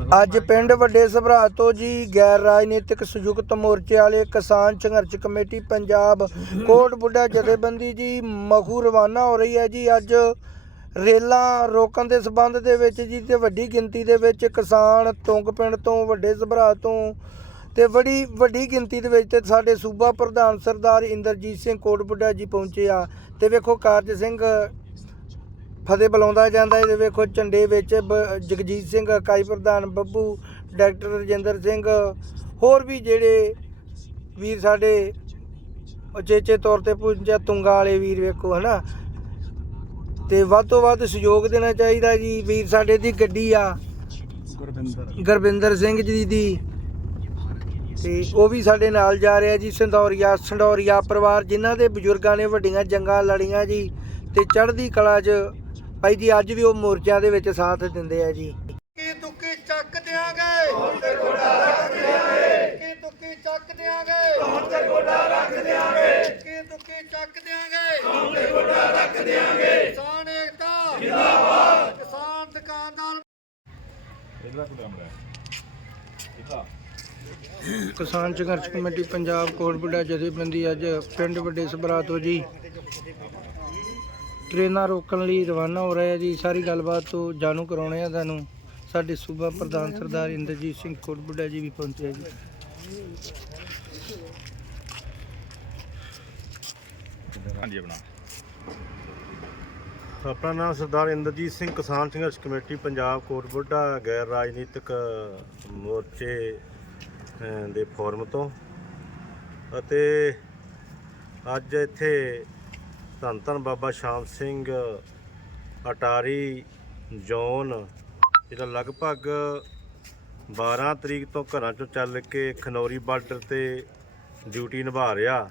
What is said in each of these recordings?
ਅੱਜ ਪਿੰਡ ਵੱਡੇ ਸਭਰਾ ਤੋਂ ਜੀ ਗੈਰ ਰਾਜਨੀਤਿਕ ਸੰਯੁਕਤ ਮੋਰਚੇ ਵਾਲੇ ਕਿਸਾਨ ਸੰਘਰਸ਼ ਕਮੇਟੀ ਪੰਜਾਬ ਕੋਟ ਬੁੱਢਾ ਜਥੇਬੰਦੀ ਜੀ ਮਖੂ ਰਵਾਨਾ ਹੋ ਰਹੀ ਹੈ ਜੀ। ਅੱਜ ਰੇਲਾਂ ਰੋਕਣ ਦੇ ਸਬੰਧ ਦੇ ਵਿੱਚ ਜੀ ਤੇ ਵੱਡੀ ਗਿਣਤੀ ਦੇ ਵਿੱਚ ਕਿਸਾਨ ਤੁੰਗ ਪਿੰਡ ਤੋਂ, ਵੱਡੇ ਸਭਰਾ ਤੋਂ ਤੇ ਬੜੀ ਵੱਡੀ ਗਿਣਤੀ ਦੇ ਵਿੱਚ ਤੇ ਸਾਡੇ ਸੂਬਾ ਪ੍ਰਧਾਨ ਸਰਦਾਰ ਇੰਦਰਜੀਤ ਸਿੰਘ ਕੋਟ ਬੁੱਢਾ ਜੀ ਪਹੁੰਚੇ ਆ। ਤੇ ਵੇਖੋ ਕਾਰਜ ਸਿੰਘ ਫਤਿਹ ਬੁਲਾਉਂਦਾ ਜਾਂਦਾ ਇਹਦੇ ਵੇਖੋ ਝੰਡੇ ਵਿੱਚ ਜਗਜੀਤ ਸਿੰਘ ਇਕਾਈ ਪ੍ਰਧਾਨ ਬੱਬੂ ਡਾਕਟਰ ਰਜਿੰਦਰ ਸਿੰਘ ਹੋਰ ਵੀ ਜਿਹੜੇ ਵੀਰ ਸਾਡੇ ਉਚੇਚੇ ਤੌਰ ਤੇ ਪੁੰਜਾ ਤੁੰਗਾ ਵਾਲੇ ਵੀਰ ਵੇਖੋ ਹਨਾ? ਤੇ ਵੱਧ ਤੋਂ ਵੱਧ ਸਹਿਯੋਗ ਦੇਣਾ ਚਾਹੀਦਾ ਜੀ। ਵੀਰ ਸਾਡੇ ਦੀ ਗੱਡੀ ਆ। ਗੁਰਵਿੰਦਰ। ਗੁਰਵਿੰਦਰ ਸਿੰਘ ਜੀ ਦੀ। ਤੇ ਉਹ ਵੀ ਸਾਡੇ ਨਾਲ ਜਾ ਰਿਹਾ ਜੀ ਸੰਦੌਰੀਆ ਸੰਡੌਰੀਆ ਪਰਿਵਾਰ ਜਿਨ੍ਹਾਂ ਦੇ ਬਜ਼ੁਰਗਾਂ ਨੇ ਵੱਡੀਆਂ ਜੰਗਾਂ ਲੜੀਆਂ ਜੀ। ਤੇ ਚੜ੍ਹਦੀ ਕਲਾ 'ਚ ਭਾਈ ਜੀ ਅੱਜ ਵੀ ਉਹ ਮੋਰਚਿਆਂ ਦੇ ਵਿੱਚ ਸਾਥ ਦਿੰਦੇ ਆ ਜੀ। ਕੀ ਦੁੱਕੀ ਚੱਕ ਦਿਆਂਗੇ? ਹੁਣ ਤੇ ਗੋਡਾ ਰੱਖ ਦਿਆਂਗੇ ਕੀ ਦੁੱਕੀ ਚੱਕ ਦਿਆਂਗੇ? ਹੁਣ ਤੇ ਗੋਡਾ ਰੱਖ ਦਿਆਂਗੇ ਕੀ ਦੁੱਕੀ ਚੱਕ ਦਿਆਂਗੇ? ਹੁਣ ਤੇ ਗੋਡਾ ਰੱਖ ਦਿਆਂਗੇ ਕਿਸਾਨ ਏਕਤਾ। ਜਿੰਦਾਬਾਦ ਕਿਸਾਨ ਦੁਕਾਨਦਾਰ ਇਹਦਾ ਕੋਈ ਕਮਰਾ ਹੈ ਇਹਦਾ? ਕਿਸਾਨ ਸੰਘਰਸ਼ ਕਮੇਟੀ ਪੰਜਾਬ ਕੋਟ ਬੁੱਢਾ ਜਥੇਬੰਦੀ ਅੱਜ ਪਿੰਡ ਵੱਡੇ ਸਭਰਾ ਤੋਂ ਜੀ। ਟ੍ਰੇਨਾਂ ਰੋਕਣ ਲਈ ਰਵਾਨਾ ਹੋ ਰਿਹਾ ਜੀ। ਸਾਰੀ ਗੱਲਬਾਤ ਤੋਂ ਜਾਣੂ ਕਰਾਉਣੇ ਆ ਤੁਹਾਨੂੰ। ਸਾਡੇ ਸੂਬਾ ਪ੍ਰਧਾਨ ਸਰਦਾਰ ਇੰਦਰਜੀਤ ਸਿੰਘ ਕੋਟ ਬੁੱਢਾ ਜੀ ਵੀ ਪਹੁੰਚੇ ਜੀ। ਹਾਂਜੀ ਆਪਣਾ। ਆਪਣਾ ਨਾਮ ਸਰਦਾਰ ਇੰਦਰਜੀਤ ਸਿੰਘ ਕਿਸਾਨ ਸੰਘਰਸ਼ ਕਮੇਟੀ ਪੰਜਾਬ ਕੋਟਬੁੱਢਾ ਗੈਰ ਰਾਜਨੀਤਿਕ ਮੋਰਚੇ ਦੇ ਫੋਰਮ ਤੋਂ। ਅਤੇ ਅੱਜ ਇੱਥੇ ਧੰਨ ਧੰਨ ਬਾਬਾ ਸ਼ਾਮ ਸਿੰਘ, ਅਟਾਰੀ, ਜ਼ੋਨ। ਜਿਹੜਾ ਲਗਭਗ 12 ਤਰੀਕ ਤੋਂ ਘਰਾਂ ਚੋਂ ਚੱਲ ਕੇ ਖਨੌਰੀ ਬਾਰਡਰ ਤੇ ਡਿਊਟੀ ਨਿਭਾ ਰਿਹਾ,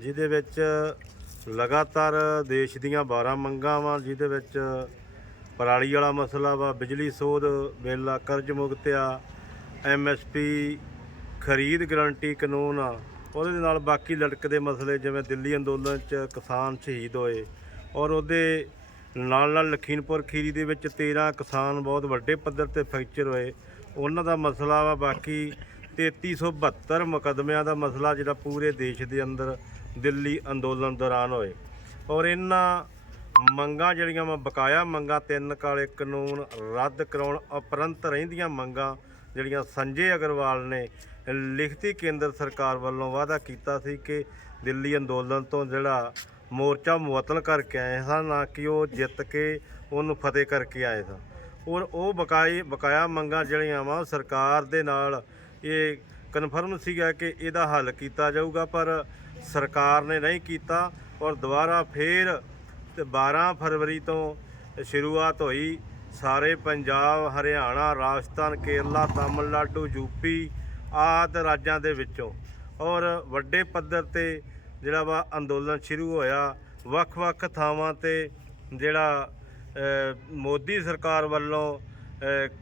ਜਿਹਦੇ ਵਿੱਚ ਲਗਾਤਾਰ ਦੇਸ਼ ਦੀਆਂ 12 ਮੰਗਾਂ ਵਾਂ, ਜਿਹਦੇ ਵਿੱਚ ਪਰਾਲੀ ਵਾਲਾ ਮਸਲਾ ਵਾ, ਬਿਜਲੀ ਸੋਧ ਬਿੱਲ ਆ ਕਰਜ਼ ਮੁਕਤਿਆ ਐਮਐਸਪੀ ਖਰੀਦ ਗਰੰਟੀ ਕਾਨੂੰਨ ਆ ਉਹਦੇ ਨਾਲ ਬਾਕੀ ਲੜਕਦੇ ਮਸਲੇ ਜਿਵੇਂ ਦਿੱਲੀ ਅੰਦੋਲਨ 'ਚ ਕਿਸਾਨ ਸ਼ਹੀਦ ਹੋਏ ਔਰ ਉਹਦੇ ਨਾਲ ਨਾਲ ਲਖੀਮਪੁਰ ਖੀਰੀ ਦੇ ਵਿੱਚ 13 ਕਿਸਾਨ ਬਹੁਤ ਵੱਡੇ ਪੱਧਰ ਤੇ ਫ੍ਰੈਕਚਰ ਹੋਏ। ਉਹਨਾਂ ਦਾ ਮਸਲਾ ਵਾ ਬਾਕੀ 3372 ਮੁਕੱਦਮਿਆਂ ਦਾ ਮਸਲਾ ਜਿਹੜਾ ਪੂਰੇ ਦੇਸ਼ ਦੇ ਅੰਦਰ ਦਿੱਲੀ ਅੰਦੋਲਨ ਦੌਰਾਨ ਹੋਏ। ਔਰ ਇਹਨਾਂ ਮੰਗਾਂ ਜਿਹੜੀਆਂ ਵਾ, ਬਕਾਇਆ ਮੰਗਾਂ ਤਿੰਨ ਕਾਲੇ ਕਾਨੂੰਨ ਰੱਦ ਕਰਾਉਣ ਉਪਰੰਤ ਰਹਿੰਦੀਆਂ ਮੰਗਾਂ ਜਿਹੜੀਆਂ ਸੰਜੇ ਅਗਰਵਾਲ ਨੇ ਲਿਖਤੀ ਕੇਂਦਰ ਸਰਕਾਰ ਵੱਲੋਂ ਵਾਅਦਾ ਕੀਤਾ ਸੀ ਕਿ ਦਿੱਲੀ ਅੰਦੋਲਨ ਤੋਂ ਜਿਹੜਾ ਮੋਰਚਾ ਮੁਅੱਤਲ ਕਰਕੇ ਆਏ ਸਨ, ਨਾ ਕਿ ਉਹ ਜਿੱਤ ਕੇ ਉਹਨੂੰ ਫਤਿਹ ਕਰਕੇ ਆਏ ਸਨ। ਔਰ ਉਹ ਬਕਾਈ ਬਕਾਇਆ ਮੰਗਾਂ ਜਿਹੜੀਆਂ ਵਾ ਸਰਕਾਰ ਦੇ ਨਾਲ ਇਹ ਕਨਫਰਮ ਸੀਗਾ ਕਿ ਇਹਦਾ ਹੱਲ ਕੀਤਾ ਜਾਊਗਾ, ਪਰ ਸਰਕਾਰ ਨੇ ਨਹੀਂ ਕੀਤਾ ਔਰ ਦੁਬਾਰਾ ਫੇਰ ਤੇ 12 ਫਰਵਰੀ ਤੋਂ ਸ਼ੁਰੂਆਤ ਹੋਈ ਸਾਰੇ ਪੰਜਾਬ, ਹਰਿਆਣਾ, ਰਾਜਸਥਾਨ, ਕੇਰਲਾ, ਤਾਮਿਲਨਾਡੂ ਯੂਪੀ ਆਦਿ ਰਾਜਾਂ ਦੇ ਵਿੱਚੋਂ ਔਰ ਵੱਡੇ ਪੱਧਰ ਤੇ ਜਿਹੜਾ ਵਾ ਅੰਦੋਲਨ ਸ਼ੁਰੂ ਹੋਇਆ, ਵੱਖ-ਵੱਖ ਥਾਵਾਂ ਤੇ ਜਿਹੜਾ ਮੋਦੀ ਸਰਕਾਰ ਵੱਲੋਂ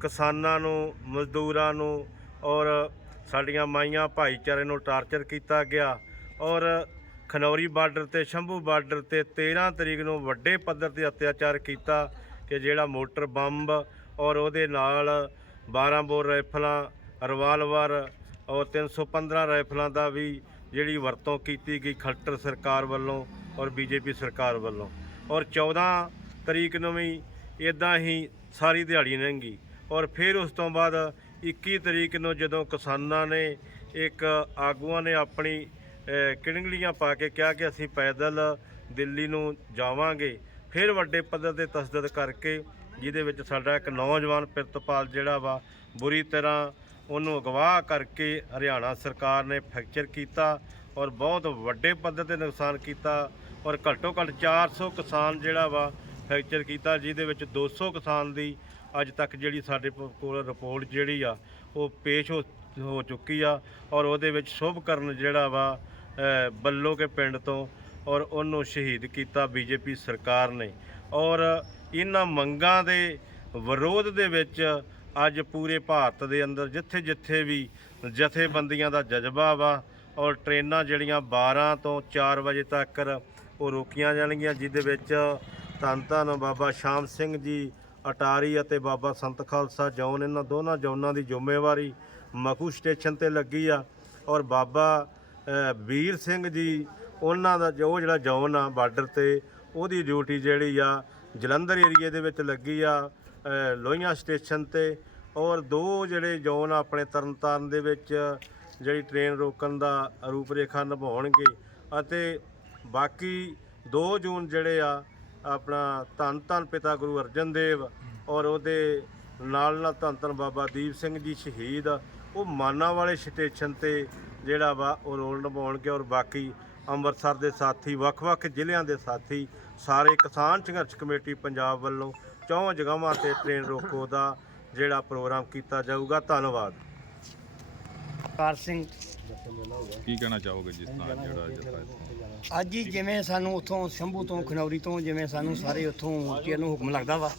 ਕਿਸਾਨਾਂ ਨੂੰ, ਮਜ਼ਦੂਰਾਂ ਨੂੰ ਔਰ ਸਾਡੀਆਂ ਮਾਈਆਂ ਭਾਈਚਾਰੇ ਨੂੰ ਟਾਰਚਰ ਕੀਤਾ ਗਿਆ ਔਰ ਖਨੌਰੀ ਬਾਰਡਰ ਤੇ, ਸ਼ੰਭੂ ਬਾਰਡਰ ਤੇ 13 ਤਰੀਕ ਨੂੰ ਵੱਡੇ ਪੱਧਰ ਤੇ ਅਤਿਆਚਾਰ ਕੀਤਾ ਕਿ ਜਿਹੜਾ ਮੋਟਰ ਬੰਬ ਔਰ ਉਹਦੇ ਨਾਲ 12 ਬੋਰ ਰਾਈਫਲਾਂ ਰਿਵਾਲਵਰ ਔਰ 315 ਰਾਈਫਲਾਂ ਦਾ ਵੀ ਜਿਹੜੀ ਵਰਤੋਂ ਕੀਤੀ ਗਈ ਖੱਟਰ ਸਰਕਾਰ ਵੱਲੋਂ ਔਰ ਬੀਜੇਪੀ ਸਰਕਾਰ ਵੱਲੋਂ। ਔਰ 14 ਤਰੀਕ ਨੂੰ ਵੀ ਇਦਾਂ ਹੀ ਸਾਰੀ ਦਿਹਾੜੀ ਲੰਘੀ। ਔਰ ਫਿਰ ਉਸ ਤੋਂ ਬਾਅਦ 21 ਤਰੀਕ ਨੂੰ ਜਦੋਂ ਕਿਸਾਨਾਂ ਨੇ ਇੱਕ ਆਗੂਆਂ ਨੇ ਆਪਣੀ ਅਹ, ਕਿਣਗਲੀਆਂ ਪਾ ਕੇ ਕਿਹਾ ਕਿ ਅਸੀਂ ਪੈਦਲ ਦਿੱਲੀ ਨੂੰ ਜਾਵਾਂਗੇ ਫਿਰ ਵੱਡੇ ਪੱਧਰ ਤੇ ਤਸਦਦ ਕਰਕੇ ਜਿਹਦੇ ਵਿੱਚ ਸਾਡਾ ਇੱਕ ਨੌਜਵਾਨ ਪ੍ਰਿਤਪਾਲ ਜਿਹੜਾ ਵਾ ਬੁਰੀ ਤਰ੍ਹਾਂ ਉਹਨੂੰ ਅਗਵਾ ਕਰਕੇ ਹਰਿਆਣਾ ਸਰਕਾਰ ਨੇ ਫ੍ਰੈਕਚਰ ਕੀਤਾ ਔਰ ਬਹੁਤ ਵੱਡੇ ਪੱਧਰ ਤੇ ਨੁਕਸਾਨ ਕੀਤਾ ਔਰ ਘੱਟੋ ਘੱਟ 400 ਕਿਸਾਨ ਜਿਹੜਾ ਵਾ ਫ੍ਰੈਕਚਰ ਕੀਤਾ ਜਿਹਦੇ ਵਿੱਚ 200 ਕਿਸਾਨ ਦੀ ਅੱਜ ਤੱਕ ਜਿਹੜੀ ਸਾਡੇ ਪ- ਕੋਲ ਰਿਪੋਰਟ ਜਿਹੜੀ ਆ ਉਹ ਪੇਸ਼ ਹੋ ਹੋ ਚੁੱਕੀ ਆ ਔਰ ਉਹਦੇ ਵਿੱਚ ਸ਼ੁਭ ਕਰਨ ਜਿਹੜਾ ਵਾ ਅ, ਬੱਲੋ ਕੇ ਪਿੰਡ ਤੋਂ ਔਰ ਉਹਨੂੰ ਸ਼ਹੀਦ ਕੀਤਾ ਬੀਜੇਪੀ ਸਰਕਾਰ ਨੇ। ਔਰ ਇਹਨਾਂ ਮੰਗਾਂ ਦੇ ਵਿਰੋਧ ਦੇ ਵਿੱਚ ਅੱਜ ਪੂਰੇ ਭਾਰਤ ਦੇ ਅੰਦਰ ਜਿੱਥੇ ਜਿੱਥੇ ਵੀ ਜਥੇਬੰਦੀਆਂ ਦਾ ਜਜ਼ਬਾ ਵਾ ਔਰ ਟ੍ਰੇਨਾਂ ਜਿਹੜੀਆਂ 12 ਤੋਂ 4 ਵਜੇ ਤੱਕ ਉਹ ਰੋਕੀਆਂ ਜਾਣਗੀਆਂ, ਜਿਹਦੇ ਵਿੱਚ ਧੰਨ ਧੰਨ ਬਾਬਾ ਸ਼ਾਮ ਸਿੰਘ ਜੀ, ਅਟਾਰੀ ਅਤੇ ਬਾਬਾ ਸੰਤ ਖਾਲਸਾ ਜੌਨ, ਇਹਨਾਂ ਦੋਨਾਂ ਜੌਨਾਂ ਦੀ ਜ਼ਿੰਮੇਵਾਰੀ ਮਖੂ ਸਟੇਸ਼ਨ ਤੇ ਲੱਗੀ ਆ। ਔਰ ਬਾਬਾ ਵੀਰ ਸਿੰਘ ਜੀ ਉਹਨਾਂ ਦਾ ਜੋ ਜਿਹੜਾ ਜੌਨ ਆ ਬਾਰਡਰ ਤੇ, ਉਹਦੀ ਡਿਊਟੀ ਜਿਹੜੀ ਆ ਜਲੰਧਰ ਏਰੀਏ ਦੇ ਵਿੱਚ ਲੱਗੀ ਆ ਲੋਹੀਆਂ ਸਟੇਸ਼ਨ ਤੇ। ਔਰ ਦੋ ਜਿਹੜੇ ਜੌਨ ਆਪਣੇ ਤਰਨਤਾਰਨ ਦੇ ਵਿੱਚ, ਜਿਹੜੀ ਟ੍ਰੇਨ ਰੋਕਣ ਦਾ ਰੂਪਰੇਖਾ ਨਿਭਾਉਣਗੇ। ਅਤੇ ਬਾਕੀ 2 ਜੂਨ ਜਿਹੜੇ ਆ, ਆਪਣਾ ਧੰਨ ਧੰਨ ਪਿਤਾ ਗੁਰੂ ਅਰਜਨ ਦੇਵ ਔਰ ਉਹਦੇ ਨਾਲ ਨਾਲ ਧੰਨ ਧੰਨ ਬਾਬਾ ਦੀਪ ਸਿੰਘ ਜੀ ਸ਼ਹੀਦ, ਉਹ ਮਾਨਾ ਵਾਲੇ ਸਟੇਸ਼ਨ ਤੇ ਜਿਹੜਾ ਵਾ ਉਹ ਰੋਲ ਨਿਭਾਉਣਗੇ। ਔਰ ਬਾਕੀ ਅੰਮ੍ਰਿਤਸਰ ਦੇ ਸਾਥੀ ਵੱਖ-ਵੱਖ ਜ਼ਿਲ੍ਹਿਆਂ ਦੇ ਸਾਥੀ ਸਾਰੇ ਕਿਸਾਨ ਸੰਘਰਸ਼ ਕਮੇਟੀ ਪੰਜਾਬ ਵੱਲੋਂ ਚੌਂ ਜਗ੍ਹਾਵਾਂ ਤੇ ਟ੍ਰੇਨ ਰੋਕੋ ਦਾ ਜਿਹੜਾ ਪ੍ਰੋਗਰਾਮ ਕੀਤਾ ਜਾਊਗਾ। ਧੰਨਵਾਦ। ਕਾਰ ਸਿੰਘ ਕੀ ਕਹਿਣਾ ਚਾਹੋਗੇ ਜਿਸ ਤਰ੍ਹਾਂ ਜਿਹੜਾ ਜੱਥਾ ਇੱਥੋਂ? ਅੱਜ ਹੀ ਜਿਵੇਂ ਸਾਨੂੰ ਉੱਥੋਂ ਸ਼ੰਭੂ ਤੋਂ ਖਨੌਰੀ ਤੋਂ ਜਿਵੇਂ ਸਾਨੂੰ ਸਾਰੇ ਉੱਥੋਂ ਚੇਰ ਨੂੰ ਹੁਕਮ ਲੱਗਦਾ ਵਾ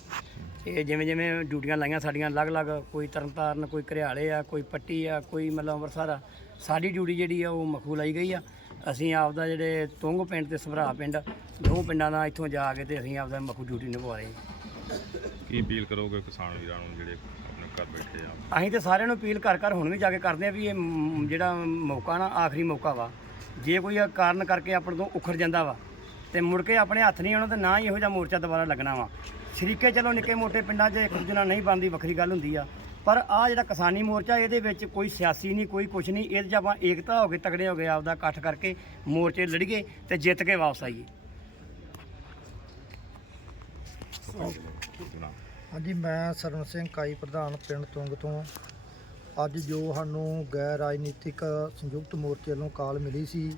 ਤੇ ਜਿਵੇਂ ਜਿਵੇਂ ਡਿਊਟੀਆਂ ਲਾਈਆਂ ਸਾਡੀਆਂ ਅਲੱਗ-ਅਲੱਗ ਕੋਈ ਤਰਨਤਾਰਨ ਕੋਈ ਘਰਿਆਲੇ ਆ ਕੋਈ ਪੱਟੀ ਆ ਕੋਈ ਮਤਲਬ ਅੰਮ੍ਰਿਤਸਰ ਆ ਸਾਡੀ ਡਿਊਟੀ ਜਿਹੜੀ ਆ ਉਹ ਮਖੂ ਲਾਈ ਗਈ ਆ। ਅਸੀਂ ਆਪਦਾ ਜਿਹੜੇ ਤੁੰਗ ਪਿੰਡ ਤੇ ਸਭਰਾ ਪਿੰਡ ਦੋ ਪਿੰਡਾਂ ਦਾ ਇੱਥੋਂ ਜਾ ਕੇ ਤੇ ਅਸੀਂ ਆਪਦਾ ਮਖੂ ਡਿਊਟੀ ਨਿਭਾ ਰਹੇ ਹਾਂ। ਕੀ ਅਪੀਲ ਕਰੋਗੇ ਕਿਸਾਨ ਵੀਰਾਂ ਨੂੰ ਜਿਹੜੇ ਆਪਣੇ ਘਰ ਬੈਠੇ ਆ? ਅਸੀਂ ਤੇ ਸਾਰਿਆਂ ਨੂੰ ਅਪੀਲ ਕਰ ਕਰ ਹੁਣ ਵੀ ਜਾ ਕੇ ਕਰਦੇ ਆ ਵੀ ਇਹ ਮ- ਜਿਹੜਾ ਮੌਕਾ ਨਾ ਆਖਰੀ ਮੌਕਾ ਵਾ। ਜੇ ਕੋਈ ਇਹ ਕਾਰਨ ਕਰਕੇ ਆਪਣੇ ਤੋਂ ਉਖੜ ਜਾਂਦਾ ਵਾ ਤੇ ਮੁੜ ਕੇ ਆਪਣੇ ਹੱਥ ਨਹੀਂ ਆਉਣਾ ਤੇ ਨਾ ਹੀ ਇਹੋ ਜਿਹਾ ਮੋਰਚਾ ਦੁਬਾਰਾ ਲੱਗਣਾ ਵਾ। ਸ਼ਰੀਕੇ ਚਲੋ ਨਿੱਕੇ ਮੋਟੇ ਪਿੰਡਾਂ 'ਚ ਇੱਕ ਦੂਜੇ ਨਾਲ ਨਹੀਂ ਬਣਦੀ ਵੱਖਰੀ ਗੱਲ ਹੁੰਦੀ ਆ। ਪਰ ਆ ਜਿਹੜਾ ਕਿਸਾਨੀ ਮੋਰਚਾ, ਇਹਦੇ ਵਿੱਚ ਕੋਈ ਸਿਆਸੀ ਨਹੀਂ, ਕੋਈ ਕੁਛ ਨਹੀਂ। ਇਹਦੇ 'ਚ ਆਪਾਂ ਏਕਤਾ ਹੋ ਕੇ ਤਕੜੇ ਹੋ ਗਏ, ਆਪਦਾ ਇਕੱਠ ਕਰਕੇ ਮੋਰਚੇ ਲੜੀਏ ਤੇ ਜਿੱਤ ਕੇ ਵਾਪਸ ਆਈਏ। ਜਨਾਬ ਹਾਂਜੀ, ਮੈਂ ਸਰਵਨ ਸਿੰਘ ਕਾਈ, ਪ੍ਰਧਾਨ ਪਿੰਡ ਤੁੰਗ ਤੋਂ। ਅੱਜ ਜੋ ਸਾਨੂੰ ਗੈਰ ਰਾਜਨੀਤਿਕ ਸੰਯੁਕਤ ਮੋਰਚੇ ਵੱਲੋਂ ਕਾਲ ਮਿਲੀ ਸੀ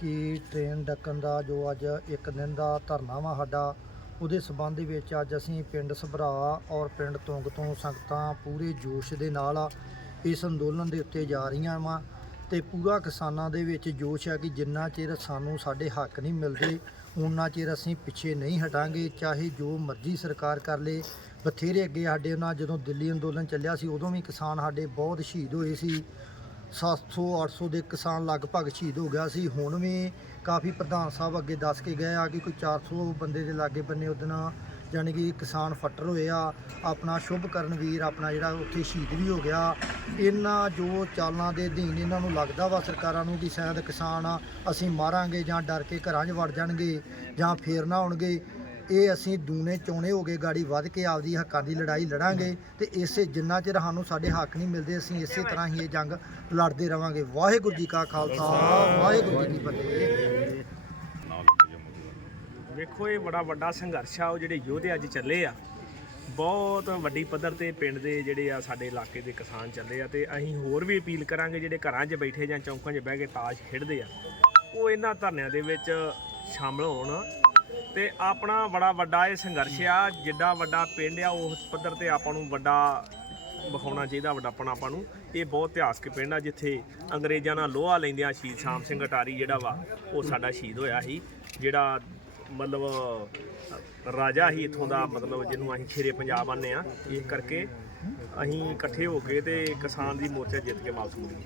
ਕਿ ਟ੍ਰੇਨ ਡੱਕਣ ਦਾ ਜੋ ਅੱਜ ਇੱਕ ਦਿਨ ਦਾ ਧਰਨਾ ਵਾ ਸਾਡਾ ਉਹਦੇ ਸਬੰਧ ਵਿੱਚ ਅੱਜ ਅਸੀਂ ਪਿੰਡ ਸਭਰਾ ਔਰ ਪਿੰਡ ਤੁੰਗ ਤੋਂ ਸੰਗਤਾਂ ਪੂਰੇ ਜੋਸ਼ ਦੇ ਨਾਲ ਇਸ ਅੰਦੋਲਨ ਦੇ ਉੱਤੇ ਜਾ ਰਹੀਆਂ ਵਾਂ ਤੇ ਪੂਰਾ ਕਿਸਾਨਾਂ ਦੇ ਵਿੱਚ ਜੋਸ਼ ਹੈ ਕਿ ਜਿੰਨਾ ਚਿਰ ਸਾਨੂੰ ਸਾਡੇ ਹੱਕ ਨਹੀਂ ਮਿਲਦੇ ਉਨਾ ਚਿਰ ਅਸੀਂ ਪਿੱਛੇ ਨਹੀਂ ਹਟਾਂਗੇ, ਚਾਹੇ ਜੋ ਮਰਜ਼ੀ ਸਰਕਾਰ ਕਰ ਲੇ। ਬਥੇਰੇ ਅੱਗੇ ਸਾਡੇ ਨਾਲ ਜਦੋਂ ਦਿੱਲੀ ਅੰਦੋਲਨ ਚੱਲਿਆ ਸੀ, ਉਦੋਂ ਵੀ ਕਿਸਾਨ ਸਾਡੇ ਬਹੁਤ ਸ਼ਹੀਦ ਹੋਏ ਸੀ। 700 800 ਦੇ ਕਿਸਾਨ ਲਗਭਗ ਸ਼ਹੀਦ ਹੋ ਗਿਆ ਸੀ। ਹੁਣ ਵੀ ਕਾਫੀ ਪ੍ਰਧਾਨ ਸਾਹਿਬ ਅੱਗੇ ਦੱਸ ਕੇ ਗਏ ਆ ਕਿ ਕੋਈ 400 ਬੰਦੇ ਦੇ ਲਾਗੇ ਬੰਨੇ ਉਹਦਨ ਯਾਨੀ ਕਿ ਕਿਸਾਨ ਫੱਟਰ ਹੋਏ ਆ, ਆਪਣਾ ਸ਼ੁਭ ਕਰਨ ਵੀਰ, ਆਪਣਾ ਜਿਹੜਾ ਉੱਥੇ ਸ਼ਹੀਦ ਵੀ ਹੋ ਗਿਆ। ਇਹਨਾਂ ਜੋ ਚਾਲਾਂ ਦੇ ਅਧੀਨ ਇਹਨਾਂ ਨੂੰ ਲੱਗਦਾ ਵਾ ਸਰਕਾਰਾਂ ਨੂੰ ਕਿ ਸ਼ਾਇਦ ਕਿਸਾਨ ਅਸੀਂ ਮਾਰਾਂਗੇ ਜਾਂ ਡਰ ਕੇ ਘਰਾਂ 'ਚ ਵੜ ਜਾਣਗੇ ਜਾਂ ਫੇਰ ਨਾ ਆਉਣਗੇ। ਇਹ ਅਸੀਂ ਦੂਨੇ ਚੋਣੇ ਹੋ ਕੇ ਗਾੜੀ ਵੱਧ ਕੇ ਆਪਦੀ ਹੱਕਾਂ ਦੀ ਲੜਾਈ ਲੜਾਂਗੇ ਤੇ ਇਸੇ ਜਿੰਨਾ ਚਿਰ ਸਾਨੂੰ ਸਾਡੇ ਹੱਕ ਨਹੀਂ ਮਿਲਦੇ, ਅਸੀਂ ਇਸੇ ਤਰ੍ਹਾਂ ਹੀ ਇਹ ਜੰਗ ਲੜਦੇ ਰਵਾਂਗੇ। ਵਾਹਿਗੁਰੂ ਜੀ ਕਾ ਖਾਲਸਾ, ਵਾਹਿਗੁਰੂ ਜੀ ਕੀ ਫਤਿਹ। ਨਾਲ ਵੇਖੋ, ਇਹ ਬੜਾ ਵੱਡਾ ਸੰਘਰਸ਼ ਆ, ਉਹ ਜਿਹੜੇ ਯੋਧੇ ਅੱਜ ਚੱਲੇ ਆ। ਬਹੁਤ ਵੱਡੀ ਪੱਧਰ ਤੇ ਪਿੰਡ ਦੇ ਜਿਹੜੇ ਆ, ਸਾਡੇ ਇਲਾਕੇ ਦੇ ਕਿਸਾਨ ਚੱਲੇ ਆ ਤੇ ਅਸੀਂ ਹੋਰ ਵੀ ਅਪੀਲ ਕਰਾਂਗੇ, ਜਿਹੜੇ ਘਰਾਂ 'ਚ ਬੈਠੇ ਜਾਂ ਚੌਂਕਾਂ 'ਚ ਬਹਿ ਕੇ ਤਾਸ਼ ਖੇਡਦੇ ਆ, ਉਹ ਇਹਨਾਂ ਧਰਨਿਆਂ ਦੇ ਵਿੱਚ ਸ਼ਾਮਲ ਹੋਣ। ਤੇ ਆਪਣਾ ਬੜਾ ਵੱਡਾ ਇਹ ਸੰਘਰਸ਼ ਆ, ਜਿੱਡਾ ਵੱਡਾ ਪਿੰਡ ਆ, ਉਸ ਪੱਧਰ ਤੇ ਆਪਾਂ ਨੂੰ ਵੱਡਾ ਵਿਖਾਉਣਾ ਚਾਹੀਦਾ ਵੱਡਾਪਣ ਆਪਾਂ ਨੂੰ। ਇਹ ਬਹੁਤ ਇਤਿਹਾਸਕ ਪਿੰਡ ਆ, ਜਿੱਥੇ ਅੰਗਰੇਜ਼ਾਂ ਨਾਲ ਲੋਹਾ ਲੈਂਦਿਆਂ ਸ਼ਹੀਦ ਸ਼ਾਮ ਸਿੰਘ ਅਟਾਰੀ ਜਿਹੜਾ ਵਾ, ਉਹ ਸਾਡਾ ਸ਼ਹੀਦ ਹੋਇਆ ਸੀ। ਜਿਹੜਾ ਮਤਲਬ ਰਾਜਾ ਹੀ ਇਥੋਂ ਦਾ, ਮਤਲਬ ਜਿਹਨੂੰ ਅਸੀਂ ਸ਼ੇਰੇ ਪੰਜਾਬ ਆਨੇ ਆ ਇਸ ਕਰਕੇ ਅਸੀਂ ਇਕੱਠੇ ਹੋ ਕੇ ਤੇ ਕਿਸਾਨ ਦੀ ਮੋਰਚਾ ਜਿੱਤ ਕੇ ਵਾਪਸ ਮੁੜੀਏ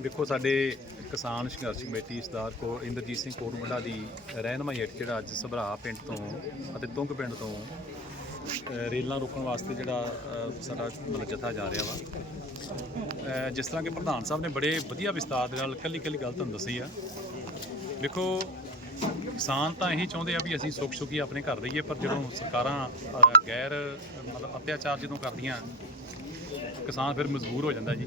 ਦੇਖੋ, ਸਾਡੇ ਕਿਸਾਨ ਸੰਘਰਸ਼ ਕਮੇਟੀ ਸਰਦਾਰ ਕੋ ਇੰਦਰਜੀਤ ਸਿੰਘ ਕੋਟਮੰਡਾ ਦੀ ਰਹਿਨਮਾਈ ਹੇਠ ਜਿਹੜਾ ਅੱਜ ਸਭਰਾ ਪਿੰਡ ਤੋਂ ਅਤੇ ਤੁੰਗ ਪਿੰਡ ਤੋਂ ਰੇਲਾਂ ਰੋਕਣ ਵਾਸਤੇ ਜਿਹੜਾ ਸਾਡਾ ਮਤਲਬ ਜਥਾ ਜਾ ਰਿਹਾ ਵਾ। ਜਿਸ ਤਰ੍ਹਾਂ ਕਿ ਪ੍ਰਧਾਨ ਸਾਹਿਬ ਨੇ ਬੜੇ ਵਧੀਆ ਵਿਸਤਾਰ ਦੇ ਨਾਲ ਕੱਲੀ ਕੱਲੀ ਗੱਲ ਤੁਹਾਨੂੰ ਦੱਸੀ ਆ। ਦੇਖੋ, ਕਿਸਾਨ ਤਾਂ ਇਹੀ ਚਾਹੁੰਦੇ ਆ ਵੀ ਅਸੀਂ ਸੁੱਖ ਸੁਖੀ ਆਪਣੇ ਘਰ ਰਹੀਏ, ਪਰ ਜਦੋਂ ਸਰਕਾਰਾਂ ਗੈਰ, ਮਤਲਬ ਅਤਿਆਚਾਰ ਜਦੋਂ ਕਰਦੀਆਂ, ਕਿਸਾਨ ਫਿਰ ਮਜਬੂਰ ਹੋ ਜਾਂਦਾ ਜੀ।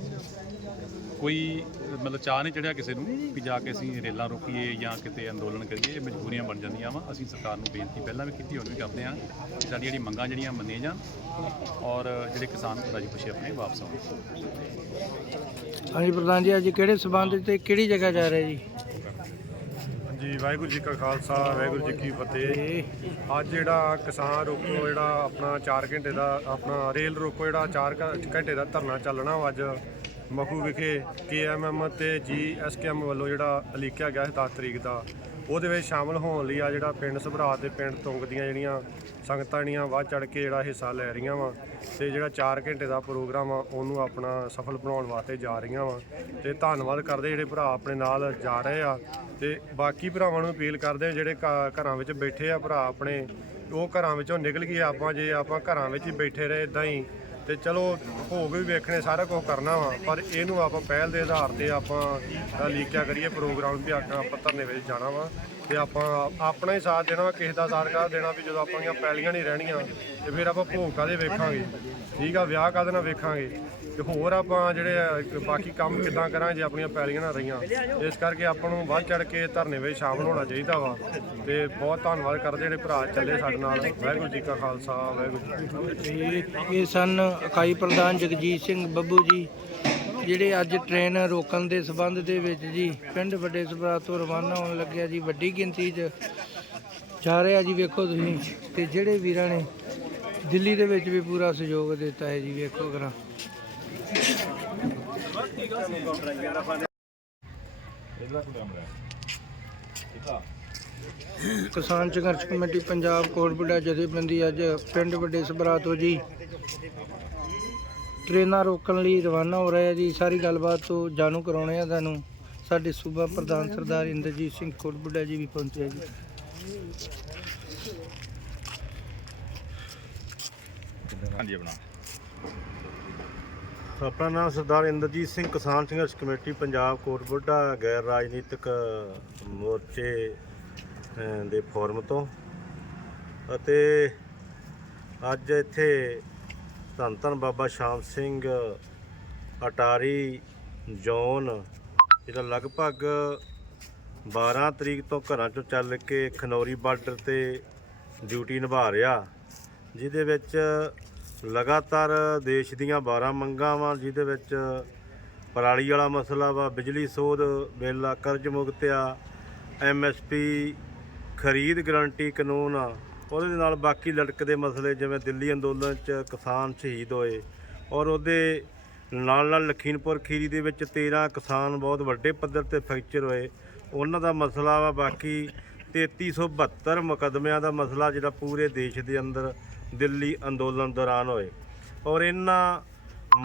ਕੋਈ ਮਤਲਬ ਚਾਹ ਨਹੀਂ ਚੜਿਆ ਕਿਸੇ ਨੂੰ ਵੀ ਜਾ ਕੇ ਅਸੀਂ ਰੇਲਾਂ ਰੋਕੀਏ ਜਾਂ ਕਿਤੇ ਅੰਦੋਲਨ ਕਰੀਏ ਇਹ ਮਜਬੂਰੀਆਂ ਬਣ ਜਾਂਦੀਆਂ ਵਾ। ਅਸੀਂ ਸਰਕਾਰ ਨੂੰ ਬੇਨਤੀ ਪਹਿਲਾਂ ਵੀ ਕੀਤੀ ਹੁਣ ਵੀ ਕਰਦੇ ਹਾਂ ਕਿ ਸਾਡੀਆਂ ਜਿਹੜੀਆਂ ਮੰਗਾਂ ਜਿਹੜੀਆਂ ਮੰਨੀਆਂ ਜਾਣ ਔਰ ਜਿਹੜੇ ਕਿਸਾਨ ਰਾਜੀ ਖੁਸ਼ੀ ਆਪਣੇ ਵਾਪਸ ਆਉਣ। ਹਾਂਜੀ ਪ੍ਰਧਾਨ ਜੀ ਅੱਜ ਕਿਹੜੇ ਸਬੰਧ ਤੇ ਕਿਹੜੀ ਜਗ੍ਹਾ ਜਾ ਰਹੇ ਜੀ? ਜੀ ਵਾਹਿਗੁਰੂ ਜੀ ਕਾ ਖਾਲਸਾ ਵਾਹਿਗੁਰੂ ਜੀ ਕੀ ਫਤਿਹ। ਅੱਜ ਜਿਹੜਾ ਕਿਸਾਨ ਰੋਕੋ ਜਿਹੜਾ ਆਪਣਾ 4 ਘੰਟੇ ਦਾ ਆਪਣਾ ਰੇਲ ਰੋਕੋ ਜਿਹੜਾ 4 ਘੰਟੇ ਦਾ ਧਰਨਾ ਚੱਲਣਾ ਵਾ ਅੱਜ। ਮਖੂ ਵਿਖੇ ਕੇਐਮਐਮ ਤੇ ਜੀਐਸਕੇਐਮ ਵੱਲੋਂ ਜਿਹੜਾ ਅਲੀਕਿਆ ਗਿਆ ਸੀ 10 ਤਰੀਕ ਦਾ, ਉਹਦੇ ਵਿੱਚ ਸ਼ਾਮਲ ਹੋਣ ਲਈ ਆ ਜਿਹੜਾ ਪਿੰਡ ਸਭਰਾ ਤੇ ਪਿੰਡ ਤੁੰਗ ਦੀਆਂ ਜਿਹੜੀਆਂ ਸੰਗਤਾਂ ਜਿਹੜੀਆਂ ਵੱਧ ਚੜ ਕੇ ਜਿਹੜਾ ਹਿੱਸਾ ਲੈ ਰਹੀਆਂ ਵਾ ਤੇ ਜਿਹੜਾ 4 ਘੰਟੇ ਦਾ ਪ੍ਰੋਗਰਾਮ ਆ, ਉਹਨੂੰ ਆਪਣਾ ਸਫਲ ਬਣਾਉਣ ਵਾਸਤੇ ਜਾ ਰਹੀਆਂ ਵਾ ਤੇ ਧੰਨਵਾਦ ਕਰਦੇ ਜਿਹੜੇ ਭਰਾ ਆਪਣੇ ਨਾਲ ਜਾ ਰਹੇ ਆ ਤੇ ਬਾਕੀ ਭਰਾਵਾਂ ਨੂੰ ਅਪੀਲ ਕਰਦੇ ਆ ਜਿਹੜੇ ਘ- ਘਰਾਂ ਵਿੱਚ ਬੈਠੇ ਆ ਭਰਾ ਆਪਣੇ, ਉਹ ਘਰਾਂ ਵਿੱਚੋਂ ਨਿਕਲ ਗਈ ਆਪਾਂ ਜੇ ਆਪਾਂ ਘਰਾਂ ਵਿੱਚ ਹੀ ਬੈਠੇ ਰਹੇ ਇਦਾਂ ਹੀ ਤੇ ਚਲੋ ਭੋਗ ਵੀ ਵੇਖਣੇ, ਸਾਰਾ ਕੁਝ ਕਰਨਾ ਵਾ, ਪਰ ਇਹਨੂੰ ਆਪਾਂ ਪਹਿਲ ਦੇ ਆਧਾਰ ਤੇ ਆਪਾਂ ਲੀਕਿਆ ਕਰੀਏ ਪ੍ਰੋਗਰਾਮ ਵੀ ਆਖਾਂ ਆਪਾਂ ਧਰਨੇ ਵਿੱਚ ਜਾਣਾ ਵਾ। ਤੇ ਆਪਾਂ ਆਪਣਾ ਹੀ ਸਾਥ ਦੇਣਾ ਵਾ ਕਿਸੇ ਦਾ ਸਾਥ ਕਰ ਦੇਣਾ ਵੀ ਜਦੋਂ ਆਪਣੀਆਂ ਪੈਲੀਆਂ ਨਹੀਂ ਰਹਿਣੀਆਂ ਤੇ ਫਿਰ ਆਪਾਂ ਭੋਗ ਕਾਦੇ ਵੇਖਾਂਗੇ? ਠੀਕ ਆ ਵਿਆਹ ਕਾਦੇ ਨਾਲ ਵੇਖਾਂਗੇ? ਤੇ ਹੋਰ ਆਪਾਂ ਜਿਹੜੇ ਆ, ਬਾਕੀ ਕੰਮ ਕਿੱਦਾਂ ਕਰਾਂਗੇ ਜੇ ਆਪਣੀਆਂ ਪੈਲੀਆਂ ਨਾ ਰਹੀਆਂ? ਇਸ ਕਰਕੇ ਆਪਾਂ ਨੂੰ ਵੱਧ ਚੜ ਕੇ ਧਰਨੇ ਵਿੱਚ ਸ਼ਾਮਲ ਹੋਣਾ ਚਾਹੀਦਾ ਵਾ। ਤੇ ਬਹੁਤ ਧੰਨਵਾਦ ਕਰਦੇ ਜਿਹੜੇ ਭਰਾ ਚੱਲੇ ਸਾਡੇ ਨਾਲ। ਵਾਹਿਗੁਰੂ ਜੀ ਕਾ ਖਾਲਸਾ ਵਾਹਿਗੁਰੂ ਜੀ ਇਹ ਸਨ ਇਕਾਈ ਪ੍ਰਧਾਨ ਜਗਜੀਤ ਸਿੰਘ ਬੱਬੂ ਜੀ। ਜਿਹੜੇ ਅੱਜ ਟ੍ਰੇਨ ਰੋਕਣ ਦੇ ਸਬੰਧ ਦੇ ਵਿੱਚ ਜੀ, ਪਿੰਡ ਵੱਡੇ ਸਭਰਾ ਤੋਂ ਰਵਾਨਾ ਹੋਣ ਲੱਗਿਆ ਜੀ, ਵੱਡੀ ਗਿਣਤੀ 'ਚ ਜਾ ਰਿਹਾ ਜੀ, ਵੇਖੋ ਤੁਸੀਂ, ਤੇ ਜਿਹੜੇ ਵੀਰਾਂ ਨੇ ਦਿੱਲੀ ਦੇ ਵਿੱਚ ਵੀ ਪੂਰਾ ਸਹਿਯੋਗ ਦਿੱਤਾ ਹੈ ਜੀ, ਵੇਖੋ ਕਰਾਂ ਕਿਸਾਨ ਸੰਘਰਸ਼ ਕਮੇਟੀ ਪੰਜਾਬ ਕੋਟਬੁੱਡਾ ਜਥੇਬੰਦੀ ਅੱਜ ਪਿੰਡ ਵੱਡੇ ਸਭਰਾ ਤੋਂ ਜੀ ਟ੍ਰੇਨਾਂ ਰੋਕਣ ਲਈ ਰਵਾਨਾ ਹੋ ਰਹੇ ਆ ਜੀ। ਸਾਰੀ ਗੱਲਬਾਤ ਤੋਂ ਜਾਣੂ ਕਰਾਉਣੇ ਆ ਤੁਹਾਨੂੰ। ਸਾਡੇ ਸੂਬਾ ਪ੍ਰਧਾਨ ਸਰਦਾਰ ਇੰਦਰਜੀਤ ਸਿੰਘ ਕੋਟਬੁੱਡਾ ਜੀ ਵੀ ਪਹੁੰਚੇ ਜੀ। ਹਾਂਜੀ ਆਪਣਾ। ਆਪਣਾ ਨਾਮ ਸਰਦਾਰ ਇੰਦਰਜੀਤ ਸਿੰਘ ਕਿਸਾਨ ਸੰਘਰਸ਼ ਕਮੇਟੀ ਪੰਜਾਬ ਕੋਟਬੁੱਢਾ ਗੈਰ ਰਾਜਨੀਤਿਕ ਮੋਰਚੇ ਦੇ ਫੋਰਮ ਤੋਂ। ਅਤੇ ਅੱਜ ਇੱਥੇ ਧੰਨ ਧੰਨ ਬਾਬਾ ਸ਼ਾਮ ਸਿੰਘ, ਅਟਾਰੀ, ਜ਼ੋਨ। ਜਿਹੜਾ ਲਗਭਗ 12 ਤਰੀਕ ਤੋਂ ਘਰਾਂ ਚੋਂ ਚੱਲ ਕੇ ਖਨੌਰੀ ਬਾਰਡਰ ਤੇ ਡਿਊਟੀ ਨਿਭਾ ਰਿਹਾ, ਜਿਹਦੇ ਵਿੱਚ ਲਗਾਤਾਰ ਦੇਸ਼ ਦੀਆਂ 12 ਮੰਗਾਂ ਵਾਂ, ਜਿਹਦੇ ਵਿੱਚ ਪਰਾਲੀ ਵਾਲਾ ਮਸਲਾ ਵਾ, ਬਿਜਲੀ ਸੋਧ ਬਿੱਲ ਆ ਕਰਜ਼ ਮੁਕਤਿਆ ਐਮਐਸਪੀ ਖਰੀਦ ਗਰੰਟੀ ਕਾਨੂੰਨ ਉਹਦੇ ਨਾਲ ਬਾਕੀ ਲੜਕਦੇ ਮਸਲੇ ਜਿਵੇਂ ਦਿੱਲੀ ਅੰਦੋਲਨ 'ਚ ਕਿਸਾਨ ਸ਼ਹੀਦ ਹੋਏ ਔਰ ਉਹਦੇ ਨਾਲ ਨਾਲ ਲਖੀਮਪੁਰ ਖੀਰੀ ਦੇ ਵਿੱਚ 13 ਕਿਸਾਨ ਬਹੁਤ ਵੱਡੇ ਪੱਧਰ ਤੇ ਫ੍ਰੈਕਚਰ ਹੋਏ। ਉਹਨਾਂ ਦਾ ਮਸਲਾ ਵਾ ਬਾਕੀ 3372 ਮੁਕੱਦਮਿਆਂ ਦਾ ਮਸਲਾ ਜਿਹੜਾ ਪੂਰੇ ਦੇਸ਼ ਦੇ ਅੰਦਰ ਦਿੱਲੀ ਅੰਦੋਲਨ ਦੌਰਾਨ ਹੋਏ। ਔਰ ਇਹਨਾਂ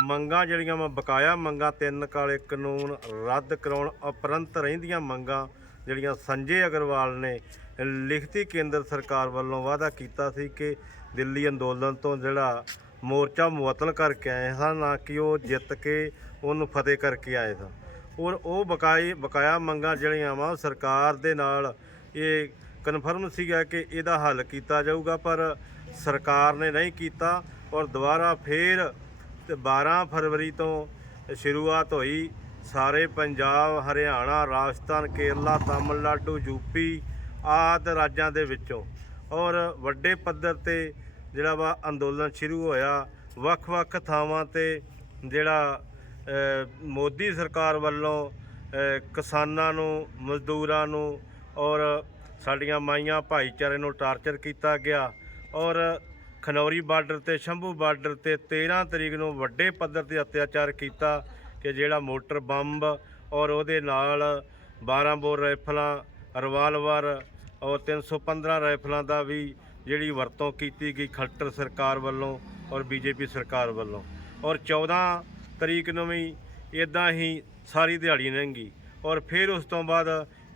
ਮੰਗਾਂ ਜਿਹੜੀਆਂ ਵਾ, ਬਕਾਇਆ ਮੰਗਾਂ, ਤਿੰਨ ਕਾਲੇ ਕਾਨੂੰਨ ਰੱਦ ਕਰਾਉਣ ਉਪਰੰਤ ਰਹਿੰਦੀਆਂ ਮੰਗਾਂ ਜਿਹੜੀਆਂ ਸੰਜੇ ਅਗਰਵਾਲ ਨੇ ਲਿਖਤੀ ਕੇਂਦਰ ਸਰਕਾਰ ਵੱਲੋਂ ਵਾਅਦਾ ਕੀਤਾ ਸੀ ਕਿ ਦਿੱਲੀ ਅੰਦੋਲਨ ਤੋਂ ਜਿਹੜਾ ਮੋਰਚਾ ਮੁਅੱਤਲ ਕਰਕੇ ਆਏ ਸਨ, ਨਾ ਕਿ ਉਹ ਜਿੱਤ ਕੇ ਉਹਨੂੰ ਫਤਿਹ ਕਰਕੇ ਆਏ ਸਨ। ਔਰ ਉਹ ਬਕਾਈ ਬਕਾਇਆ ਮੰਗਾਂ ਜਿਹੜੀਆਂ ਵਾ ਸਰਕਾਰ ਦੇ ਨਾਲ ਇਹ ਕਨਫਰਮ ਸੀਗਾ ਕਿ ਇਹਦਾ ਹੱਲ ਕੀਤਾ ਜਾਊਗਾ, ਪਰ ਸਰਕਾਰ ਨੇ ਨਹੀਂ ਕੀਤਾ ਔਰ ਦੁਬਾਰਾ ਫੇਰ ਤੇ 12 ਫਰਵਰੀ ਤੋਂ ਸ਼ੁਰੂਆਤ ਹੋਈ ਸਾਰੇ ਪੰਜਾਬ, ਹਰਿਆਣਾ, ਰਾਜਸਥਾਨ, ਕੇਰਲਾ, ਤਾਮਿਲਨਾਡੂ ਯੂਪੀ ਆਦਿ ਰਾਜਾਂ ਦੇ ਵਿੱਚੋਂ ਔਰ ਵੱਡੇ ਪੱਧਰ ਤੇ ਜਿਹੜਾ ਵਾ ਅੰਦੋਲਨ ਸ਼ੁਰੂ ਹੋਇਆ, ਵੱਖ-ਵੱਖ ਥਾਵਾਂ ਤੇ ਜਿਹੜਾ ਮੋਦੀ ਸਰਕਾਰ ਵੱਲੋਂ ਕਿਸਾਨਾਂ ਨੂੰ, ਮਜ਼ਦੂਰਾਂ ਨੂੰ ਔਰ ਸਾਡੀਆਂ ਮਾਈਆਂ ਭਾਈਚਾਰੇ ਨੂੰ ਟਾਰਚਰ ਕੀਤਾ ਗਿਆ ਔਰ ਖਨੌਰੀ ਬਾਰਡਰ ਤੇ, ਸ਼ੰਭੂ ਬਾਰਡਰ ਤੇ 13 ਤਰੀਕ ਨੂੰ ਵੱਡੇ ਪੱਧਰ ਤੇ ਅਤਿਆਚਾਰ ਕੀਤਾ ਕਿ ਜਿਹੜਾ ਮੋਟਰ ਬੰਬ ਔਰ ਉਹਦੇ ਨਾਲ 12 ਬੋਰ ਰਾਈਫਲਾਂ, ਰਿਵਾਲਵਰ ਔਰ 315 ਰਾਈਫਲਾਂ ਦਾ ਵੀ ਜਿਹੜੀ ਵਰਤੋਂ ਕੀਤੀ ਗਈ ਖੱਟਰ ਸਰਕਾਰ ਵੱਲੋਂ ਔਰ ਬੀਜੇਪੀ ਸਰਕਾਰ ਵੱਲੋਂ। ਔਰ 14 ਤਰੀਕ ਨੂੰ ਵੀ ਇਦਾਂ ਹੀ ਸਾਰੀ ਦਿਹਾੜੀ ਲੰਘੀ। ਔਰ ਫਿਰ ਉਸ ਤੋਂ ਬਾਅਦ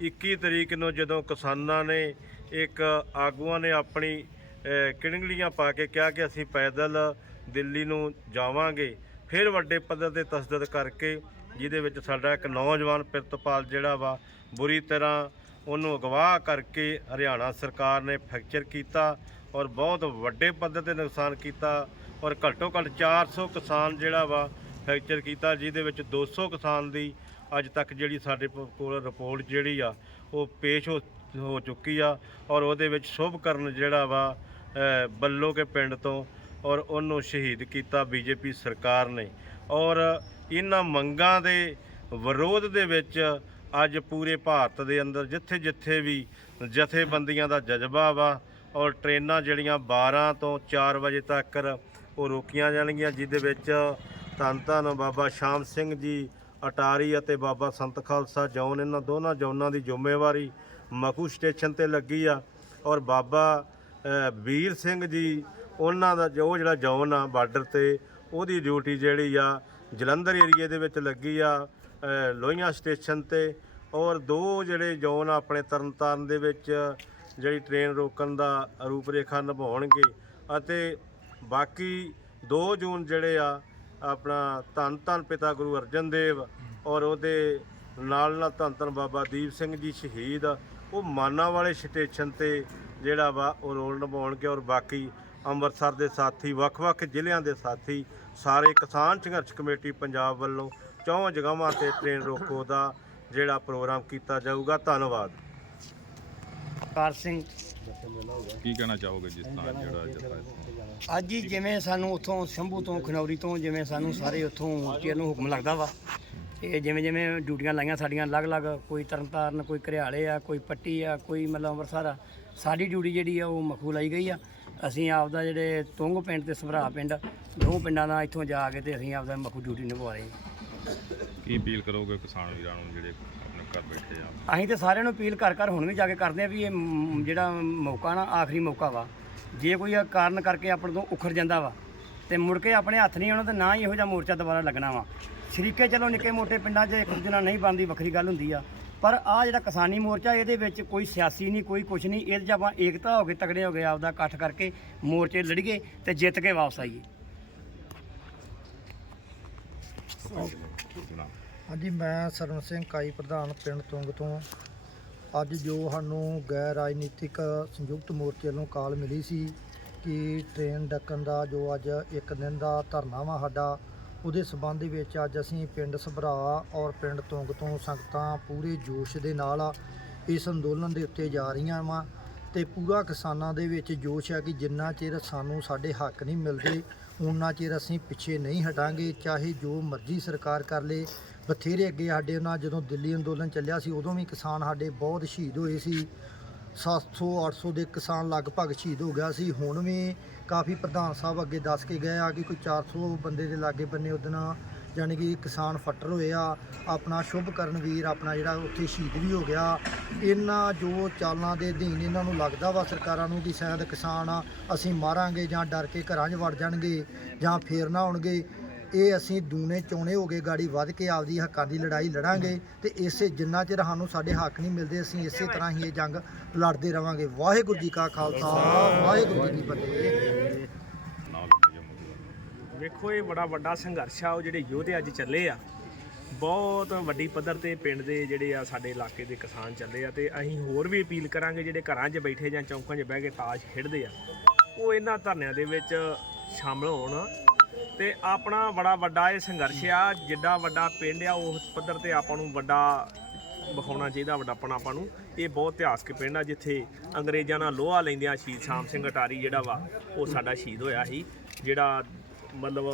21 ਤਰੀਕ ਨੂੰ ਜਦੋਂ ਕਿਸਾਨਾਂ ਨੇ ਇੱਕ ਆਗੂਆਂ ਨੇ ਆਪਣੀ ਕਿਣਗਲੀਆਂ ਪਾ ਕੇ ਕਿਹਾ ਕਿ ਅਸੀਂ ਪੈਦਲ ਦਿੱਲੀ ਨੂੰ ਜਾਵਾਂਗੇ ਫਿਰ ਵੱਡੇ ਪੱਧਰ ਤੇ ਤਸਦਦ ਕਰਕੇ ਜਿਹਦੇ ਵਿੱਚ ਸਾਡਾ ਇੱਕ ਨੌਜਵਾਨ ਪਿਰਤਪਾਲ ਜਿਹੜਾ ਵਾ ਬੁਰੀ ਤਰ੍ਹਾਂ ਉਹਨੂੰ ਅਗਵਾ ਕਰਕੇ ਹਰਿਆਣਾ ਸਰਕਾਰ ਨੇ ਫ੍ਰੈਕਚਰ ਕੀਤਾ ਔਰ ਬਹੁਤ ਵੱਡੇ ਪੱਧਰ ਤੇ ਨੁਕਸਾਨ ਕੀਤਾ ਔਰ ਘੱਟੋ ਘੱਟ 400 ਕਿਸਾਨ ਜਿਹੜਾ ਵਾ ਫ੍ਰੈਕਚਰ ਕੀਤਾ ਜਿਹਦੇ ਵਿੱਚ 200 ਕਿਸਾਨ ਦੀ ਅੱਜ ਤੱਕ ਜਿਹੜੀ ਸਾਡੇ ਪ- ਕੋਲ ਰਿਪੋਰਟ ਜਿਹੜੀ ਆ ਉਹ ਪੇਸ਼ ਹੋ ਹੋ ਚੁੱਕੀ ਆ ਔਰ ਉਹਦੇ ਵਿੱਚ ਸ਼ੁਭ ਕਰਨ ਜਿਹੜਾ ਵਾ ਅ, ਬੱਲੋ ਕੇ ਪਿੰਡ ਤੋਂ ਔਰ ਉਹਨੂੰ ਸ਼ਹੀਦ ਕੀਤਾ ਬੀਜੇਪੀ ਸਰਕਾਰ ਨੇ। ਔਰ ਇਹਨਾਂ ਮੰਗਾਂ ਦੇ ਵਿਰੋਧ ਦੇ ਵਿੱਚ ਅੱਜ ਪੂਰੇ ਭਾਰਤ ਦੇ ਅੰਦਰ ਜਿੱਥੇ ਜਿੱਥੇ ਵੀ ਜਥੇਬੰਦੀਆਂ ਦਾ ਜਜ਼ਬਾ ਵਾ ਔਰ ਟ੍ਰੇਨਾਂ ਜਿਹੜੀਆਂ 12 ਤੋਂ 4 ਵਜੇ ਤੱਕ ਉਹ ਰੋਕੀਆਂ ਜਾਣਗੀਆਂ, ਜਿਹਦੇ ਵਿੱਚ ਧੰਨ ਧੰਨ ਬਾਬਾ ਸ਼ਾਮ ਸਿੰਘ ਜੀ, ਅਟਾਰੀ ਅਤੇ ਬਾਬਾ ਸੰਤ ਖਾਲਸਾ ਜੌਨ, ਇਹਨਾਂ ਦੋਨਾਂ ਜੌਨਾਂ ਦੀ ਜ਼ਿੰਮੇਵਾਰੀ ਮਖੂ ਸਟੇਸ਼ਨ ਤੇ ਲੱਗੀ ਆ। ਔਰ ਬਾਬਾ ਵੀਰ ਸਿੰਘ ਜੀ ਉਹਨਾਂ ਦਾ ਜੋ ਜਿਹੜਾ ਜੌਨ ਆ ਬਾਰਡਰ ਤੇ ਉਹਦੀ ਡਿਊਟੀ ਜਿਹੜੀ ਆ ਜਲੰਧਰ ਏਰੀਏ ਦੇ ਵਿੱਚ ਲੱਗੀ ਆ ਲੋਹੀਆਂ ਸਟੇਸ਼ਨ ਤੇ ਔਰ ਦੋ ਜਿਹੜੇ ਜੌਨ ਆ ਆਪਣੇ ਤਰਨਤਾਰਨ ਦੇ ਵਿੱਚ ਜਿਹੜੀ ਟ੍ਰੇਨ ਰੋਕਣ ਦਾ ਰੂਪਰੇਖਾ ਨਿਭਾਉਣਗੇ ਅਤੇ ਬਾਕੀ 2 ਜੂਨ ਜਿਹੜੇ ਆ, ਆਪਣਾ ਧੰਨ ਧੰਨ ਪਿਤਾ ਗੁਰੂ ਅਰਜਨ ਦੇਵ ਔਰ ਉਹਦੇ ਨਾਲ ਨਾਲ ਧੰਨ ਧੰਨ ਬਾਬਾ ਦੀਪ ਸਿੰਘ ਜੀ ਸ਼ਹੀਦ, ਉਹ ਮਾਨਾ ਵਾਲੇ ਸਟੇਸ਼ਨ ਤੇ ਜਿਹੜਾ ਵਾ ਉਹ ਰੋਲ ਨਿਭਾਉਣਗੇ ਔਰ ਬਾਕੀ ਅੰਮ੍ਰਿਤਸਰ ਦੇ ਸਾਥੀ ਵੱਖ-ਵੱਖ ਜ਼ਿਲ੍ਹਿਆਂ ਦੇ ਸਾਥੀ ਸਾਰੇ ਕਿਸਾਨ ਸੰਘਰਸ਼ ਕਮੇਟੀ ਪੰਜਾਬ ਵੱਲੋਂ ਚੌਂ ਜਗ੍ਹਾਵਾਂ ਤੇ ਟ੍ਰੇਨ ਰੋਕੋ ਦਾ ਜਿਹੜਾ ਪ੍ਰੋਗਰਾਮ ਕੀਤਾ ਜਾਊਗਾ। ਧੰਨਵਾਦ। ਕਾਰ ਸਿੰਘ। ਕੀ ਕਹਿਣਾ ਚਾਹੋਗੇ ਜਿਸ ਤਰ੍ਹਾਂ ਜਿਹੜਾ ਅੱਜ ਫੈਸਲਾ ਅੱਜ ਹੀ ਜਿਵੇਂ ਸਾਨੂੰ ਉੱਥੋਂ ਸ਼ੰਭੂ ਤੋਂ ਖਨੌਰੀ ਤੋਂ ਜਿਵੇਂ ਸਾਨੂੰ ਸਾਰੇ ਉੱਥੋਂ ਚੇਰ ਨੂੰ ਹੁਕਮ ਲੱਗਦਾ ਵਾ ਤੇ ਜਿਵੇਂ ਜਿਵੇਂ ਡਿਊਟੀਆਂ ਲਾਈਆਂ ਸਾਡੀਆਂ ਅਲੱਗ-ਅਲੱਗ ਕੋਈ ਤਰਨਤਾਰਨ ਕੋਈ ਘਰਿਆਲੇ ਆ ਕੋਈ ਪੱਟੀ ਆ ਕੋਈ ਮਤਲਬ ਅੰਮ੍ਰਿਤਸਰ ਆ ਸਾਡੀ ਡਿਊਟੀ ਜਿਹੜੀ ਆ ਉਹ ਮਖੂ ਲਾਈ ਗਈ ਆ। ਅਸੀਂ ਆਪਦਾ ਜਿਹੜੇ ਤੁੰਗ ਪਿੰਡ ਤੇ ਸਭਰਾ ਪਿੰਡ ਦੋ ਪਿੰਡਾਂ ਦਾ ਇੱਥੋਂ ਜਾ ਕੇ ਤੇ ਅਸੀਂ ਆਪਦਾ ਮਖੂ ਡਿਊਟੀ ਨਿਭਾ ਰਹੇ ਹਾਂ। ਕੀ ਅਪੀਲ ਕਰੋਗੇ ਕਿਸਾਨ ਵੀਰਾਂ ਨੂੰ ਜਿਹੜੇ ਆਪਣੇ ਘਰ ਬੈਠੇ ਆ? ਅਸੀਂ ਤੇ ਸਾਰਿਆਂ ਨੂੰ ਅਪੀਲ ਕਰ ਕਰ ਹੁਣ ਵੀ ਜਾ ਕੇ ਕਰਦੇ ਆ ਵੀ ਇਹ ਮ- ਜਿਹੜਾ ਮੌਕਾ ਨਾ ਆਖਰੀ ਮੌਕਾ ਵਾ। ਜੇ ਕੋਈ ਇਹ ਕਾਰਨ ਕਰਕੇ ਆਪਣੇ ਤੋਂ ਉਖੜ ਜਾਂਦਾ ਵਾ ਤੇ ਮੁੜ ਕੇ ਆਪਣੇ ਹੱਥ ਨਹੀਂ ਆਉਣਾ ਤੇ ਨਾ ਹੀ ਇਹੋ ਜਿਹਾ ਮੋਰਚਾ ਦੁਬਾਰਾ ਲੱਗਣਾ ਵਾ। ਸ਼ਰੀਕੇ ਚਲੋ ਨਿੱਕੇ ਮੋਟੇ ਪਿੰਡਾਂ 'ਚ ਇੱਕ ਦੂਜੇ ਨਾਲ ਨਹੀਂ ਬਣਦੀ ਵੱਖਰੀ ਗੱਲ ਹੁੰਦੀ ਆ। ਪਰ ਆ ਜਿਹੜਾ ਕਿਸਾਨੀ ਮੋਰਚਾ, ਇਹਦੇ ਵਿੱਚ ਕੋਈ ਸਿਆਸੀ ਨਹੀਂ, ਕੋਈ ਕੁਛ ਨਹੀਂ। ਇਹਦੇ 'ਚ ਆਪਾਂ ਏਕਤਾ ਹੋ ਕੇ ਤਗੜੇ ਹੋ ਗਏ, ਆਪਦਾ ਇਕੱਠ ਕਰਕੇ ਮੋਰਚੇ ਲੜੀਏ ਤੇ ਜਿੱਤ ਕੇ ਵਾਪਸ ਆਈਏ। ਹਾਂਜੀ, ਮੈਂ ਸਰਵਨ ਸਿੰਘ ਕਾਈ, ਪ੍ਰਧਾਨ ਪਿੰਡ ਤੁੰਗ ਤੋਂ। ਅੱਜ ਜੋ ਸਾਨੂੰ ਗੈਰ ਰਾਜਨੀਤਿਕ ਸੰਯੁਕਤ ਮੋਰਚੇ ਵੱਲੋਂ ਕਾਲ ਮਿਲੀ ਸੀ ਕਿ ਟ੍ਰੇਨ ਡੱਕਣ ਦਾ ਜੋ ਅੱਜ ਇੱਕ ਦਿਨ ਦਾ ਧਰਨਾ ਵਾ ਸਾਡਾ ਉਹਦੇ ਸਬੰਧ ਦੇ ਵਿੱਚ ਅੱਜ ਅਸੀਂ ਪਿੰਡ ਸਭਰਾ ਔਰ ਪਿੰਡ ਤੋਂਗ ਤੋਂ ਸੰਗਤਾਂ ਪੂਰੇ ਜੋਸ਼ ਦੇ ਨਾਲ ਇਸ ਅੰਦੋਲਨ ਦੇ ਉੱਤੇ ਜਾ ਰਹੀਆਂ ਵਾ ਤੇ ਪੂਰਾ ਕਿਸਾਨਾਂ ਦੇ ਵਿੱਚ ਜੋਸ਼ ਹੈ ਕਿ ਜਿੰਨਾ ਚਿਰ ਸਾਨੂੰ ਸਾਡੇ ਹੱਕ ਨਹੀਂ ਮਿਲਦੇ ਉਨਾ ਚਿਰ ਅਸੀਂ ਪਿੱਛੇ ਨਹੀਂ ਹਟਾਂਗੇ, ਚਾਹੇ ਜੋ ਮਰਜ਼ੀ ਸਰਕਾਰ ਕਰ ਲੇ। ਬਥੇਰੇ ਅੱਗੇ ਸਾਡੇ ਨਾਲ ਜਦੋਂ ਦਿੱਲੀ ਅੰਦੋਲਨ ਚੱਲਿਆ ਸੀ, ਉਦੋਂ ਵੀ ਕਿਸਾਨ ਸਾਡੇ ਬਹੁਤ ਸ਼ਹੀਦ ਹੋਏ ਸੀ। 700 800 ਦੇ ਕਿਸਾਨ ਲਗਭਗ ਸ਼ਹੀਦ ਹੋ ਗਿਆ ਸੀ। ਹੁਣ ਵੀ ਕਾਫੀ ਪ੍ਰਧਾਨ ਸਾਹਿਬ ਅੱਗੇ ਦੱਸ ਕੇ ਗਏ ਆ ਕਿ ਕੋਈ 400 ਬੰਦੇ ਦੇ ਲਾਗੇ ਬੰਨੇ ਉਹਦਨਾ ਯਾਨੀ ਕਿ ਕਿਸਾਨ ਫੱਟਰ ਹੋਏ ਆ। ਆਪਣਾ ਸ਼ੁਭ ਕਰਨ ਵੀਰ, ਆਪਣਾ ਜਿਹੜਾ ਉੱਥੇ ਸ਼ਹੀਦ ਵੀ ਹੋ ਗਿਆ। ਇਹਨਾਂ ਜੋ ਚਾਲਾਂ ਦੇ ਅਧੀਨ ਇਹਨਾਂ ਨੂੰ ਲੱਗਦਾ ਵਾ ਸਰਕਾਰਾਂ ਨੂੰ ਕਿ ਸ਼ਾਇਦ ਕਿਸਾਨ ਅਸੀਂ ਮਾਰਾਂਗੇ ਜਾਂ ਡਰ ਕੇ ਘਰਾਂ 'ਚ ਵੜ ਜਾਣਗੇ ਜਾਂ ਫੇਰ ਨਾ ਆਉਣਗੇ। ਇਹ ਅਸੀਂ ਦੂਨੇ ਚੋਣੇ ਹੋ ਗਏ, ਗਾੜੀ ਵੱਧ ਕੇ ਆਪਦੀ ਹੱਕਾਂ ਦੀ ਲੜਾਈ ਲੜਾਂਗੇ ਤੇ ਇਸੇ ਜਿੰਨਾ ਚਿਰ ਸਾਨੂੰ ਸਾਡੇ ਹੱਕ ਨਹੀਂ ਮਿਲਦੇ, ਅਸੀਂ ਇਸੇ ਤਰ੍ਹਾਂ ਹੀ ਇਹ ਜੰਗ ਲੜਦੇ ਰਵਾਂਗੇ। ਵਾਹਿਗੁਰੂ ਜੀ ਕਾ ਖਾਲਸਾ, ਵਾਹਿਗੁਰੂ ਜੀ ਕੀ ਫਤਿਹ। ਨਾਲ ਵੇਖੋ, ਇਹ ਬੜਾ ਵੱਡਾ ਸੰਘਰਸ਼ ਆ, ਉਹ ਜਿਹੜੇ ਯੋਧੇ ਅੱਜ ਚੱਲੇ ਆ, ਬਹੁਤ ਵੱਡੀ ਪੱਧਰ ਤੇ ਪਿੰਡ ਦੇ ਜਿਹੜੇ ਆ, ਸਾਡੇ ਇਲਾਕੇ ਦੇ ਕਿਸਾਨ ਚੱਲੇ ਆ ਤੇ ਅਸੀਂ ਹੋਰ ਵੀ ਅਪੀਲ ਕਰਾਂਗੇ, ਜਿਹੜੇ ਘਰਾਂ 'ਚ ਬੈਠੇ ਜਾਂ ਚੌਂਕਾਂ 'ਚ ਬਹਿ ਕੇ ਤਾਸ਼ ਖੇਡਦੇ ਆ, ਉਹ ਇਹਨਾਂ ਧਰਨਿਆਂ ਦੇ ਵਿੱਚ ਸ਼ਾਮਲ ਹੋਣ। ਤੇ ਆਪਣਾ ਬੜਾ ਵੱਡਾ ਇਹ ਸੰਘਰਸ਼ ਆ, ਜਿੱਡਾ ਵੱਡਾ ਪਿੰਡ ਆ, ਉਸ ਪੱਧਰ ਤੇ ਆਪਾਂ ਨੂੰ ਵੱਡਾ ਵਿਖਾਉਣਾ ਚਾਹੀਦਾ ਵੱਡਾਪਣਾ ਆਪਾਂ ਨੂੰ। ਇਹ ਬਹੁਤ ਇਤਿਹਾਸਕ ਪਿੰਡ ਆ, ਜਿੱਥੇ ਅੰਗਰੇਜ਼ਾਂ ਨਾਲ ਲੋਹਾ ਲੈਂਦਿਆਂ ਸ਼ਹੀਦ ਸ਼ਾਮ ਸਿੰਘ ਅਟਾਰੀ ਜਿਹੜਾ ਵਾ, ਉਹ ਸਾਡਾ ਸ਼ਹੀਦ ਹੋਇਆ ਸੀ। ਜਿਹੜਾ ਮਤਲਬ